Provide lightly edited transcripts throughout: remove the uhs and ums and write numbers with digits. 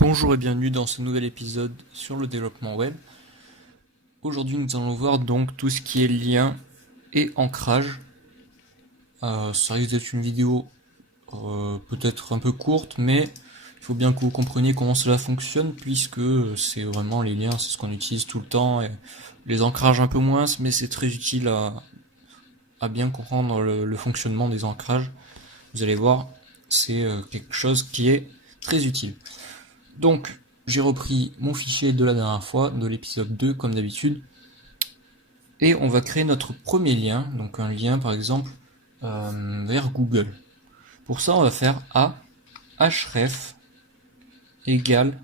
Bonjour et bienvenue dans ce nouvel épisode sur le développement web. Aujourd'hui nous allons voir donc tout ce qui est lien et ancrage. Ça risque d'être une vidéo peut-être un peu courte, mais il faut bien que vous compreniez comment cela fonctionne puisque c'est vraiment les liens, c'est ce qu'on utilise tout le temps, et les ancrages un peu moins, mais c'est très utile à bien comprendre le fonctionnement des ancrages. Vous allez voir, c'est quelque chose qui est très utile. Donc, j'ai repris mon fichier de la dernière fois, de l'épisode 2, comme d'habitude. Et on va créer notre premier lien, donc un lien par exemple vers Google. Pour ça, on va faire a href égale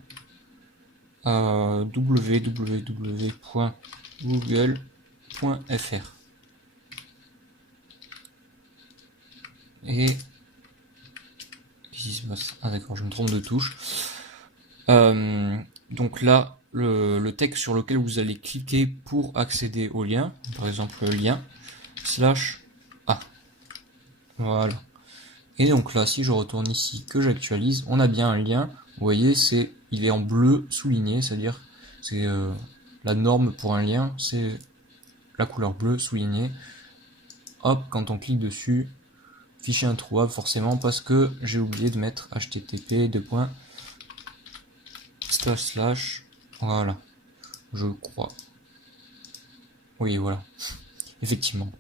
www.google.fr. Et qu'est-ce qui se passe? Ah d'accord, je me trompe de touche. Donc là, le texte sur lequel vous allez cliquer pour accéder au lien, par exemple lien /a. Voilà. Et donc là, si je retourne ici, que j'actualise, on a bien un lien. Vous voyez, il est en bleu souligné, c'est-à-dire c'est la norme pour un lien, c'est la couleur bleue soulignée. Hop, quand on clique dessus, fichier introuvable forcément parce que j'ai oublié de mettre http : voilà, je crois. Oui, voilà, effectivement.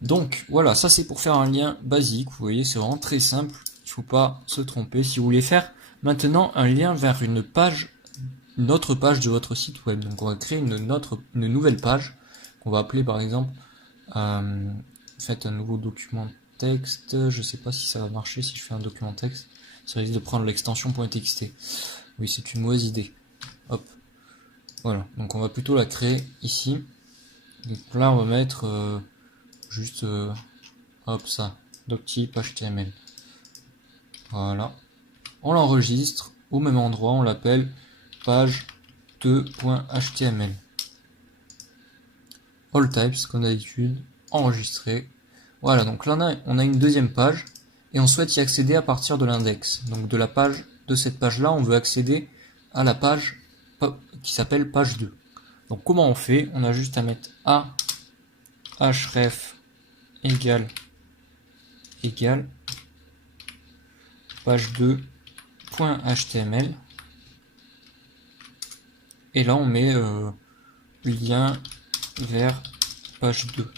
Donc voilà, ça c'est pour faire un lien basique, vous voyez, c'est vraiment très simple, il ne faut pas se tromper. Si vous voulez faire maintenant un lien vers une autre page de votre site web, donc on va créer une nouvelle page, qu'on va appeler par exemple, faites un nouveau document texte, je sais pas si ça va marcher si je fais un document texte, ça risque de prendre l'extension .txt, oui c'est une mauvaise idée, hop, voilà, donc on va plutôt la créer ici, donc là on va mettre juste hop ça, doctype HTML. Voilà. On l'enregistre au même endroit, on l'appelle page 2.html. All types comme d'habitude, enregistré. Voilà, donc là on a une deuxième page et on souhaite y accéder à partir de l'index. Donc de cette page là, on veut accéder à la page qui s'appelle page 2. Donc comment on fait? On a juste à mettre a href égale page 2.html et là on met lien vers page 2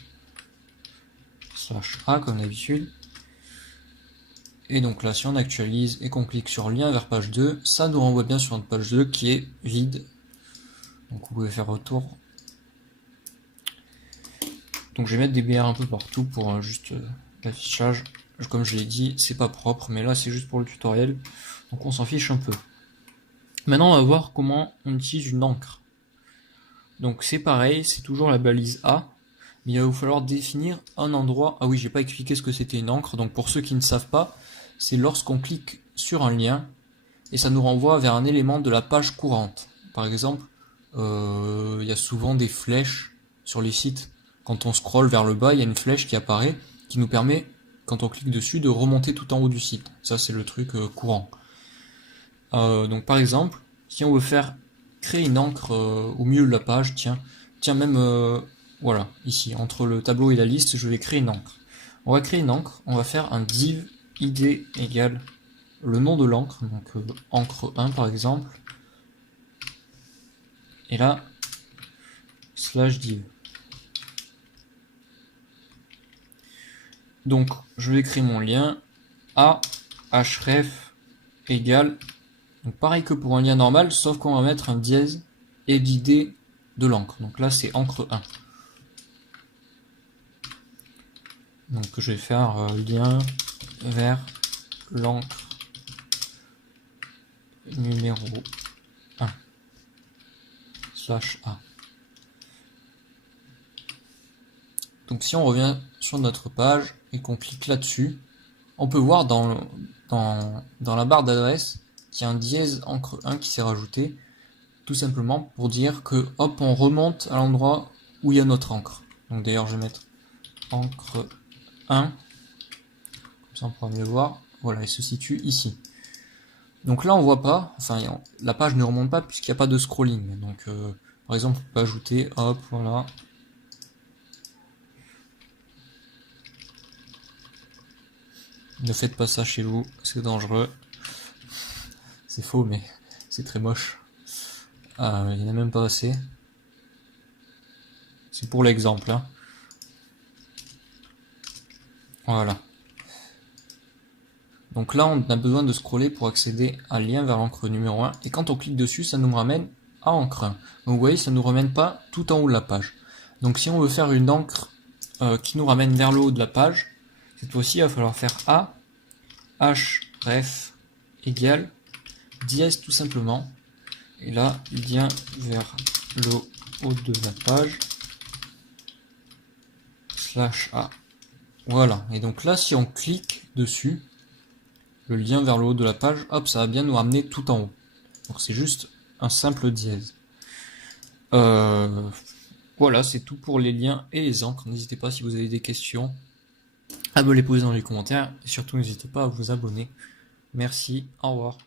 /a comme d'habitude. Et donc là si on actualise et qu'on clique sur lien vers page 2, ça nous renvoie bien sur notre page 2 qui est vide. Donc vous pouvez faire retour. Donc je vais mettre des BR un peu partout pour juste l'affichage. Comme je l'ai dit, c'est pas propre, mais là c'est juste pour le tutoriel, donc on s'en fiche un peu. Maintenant on va voir comment on utilise une encre. Donc c'est pareil, c'est toujours la balise A, mais il va vous falloir définir un endroit. Ah oui, j'ai pas expliqué ce que c'était une encre, donc pour ceux qui ne savent pas, c'est lorsqu'on clique sur un lien et ça nous renvoie vers un élément de la page courante. Par exemple, il y a souvent des flèches sur les sites. Quand on scrolle vers le bas, il y a une flèche qui apparaît, qui nous permet, quand on clique dessus, de remonter tout en haut du site. Ça, c'est le truc courant. Donc par exemple, si on veut créer une encre au milieu de la page, tiens même, voilà, ici, entre le tableau et la liste, je vais créer une encre. On va créer une encre, on va faire un div id égale le nom de l'encre, donc encre 1 par exemple, et là, /div. Donc, je vais créer mon lien a href égale, donc pareil que pour un lien normal, sauf qu'on va mettre un dièse et l'id de l'encre. Donc là, c'est encre 1. Donc je vais faire lien vers l'encre numéro 1 /a. Donc si on revient sur notre page et qu'on clique là-dessus, on peut voir dans la barre d'adresse qu'il y a un dièse encre 1 qui s'est rajouté, tout simplement pour dire que hop, on remonte à l'endroit où il y a notre encre. Donc d'ailleurs je vais mettre encre 1, comme ça on pourra mieux voir. Voilà, il se situe ici. Donc là on voit pas, enfin la page ne remonte pas puisqu'il n'y a pas de scrolling. Donc par exemple on peut ajouter, hop, voilà. Ne faites pas ça chez vous, c'est dangereux. C'est faux mais c'est très moche. Il n'y en a même pas assez. C'est pour l'exemple. Hein. Voilà. Donc là, on a besoin de scroller pour accéder à lien vers l'encre numéro 1. Et quand on clique dessus, ça nous ramène à encre 1. Donc vous voyez, ça ne nous ramène pas tout en haut de la page. Donc si on veut faire une encre qui nous ramène vers le haut de la page, cette fois-ci, il va falloir faire A, href égale dièse tout simplement. Et là, lien vers le haut de la page, /A. Voilà. Et donc là, si on clique dessus, le lien vers le haut de la page, hop, ça va bien nous ramener tout en haut. Donc c'est juste un simple dièse. Voilà, c'est tout pour les liens et les encres. N'hésitez pas si vous avez des questions à me les poser dans les commentaires. Et surtout, n'hésitez pas à vous abonner. Merci, au revoir.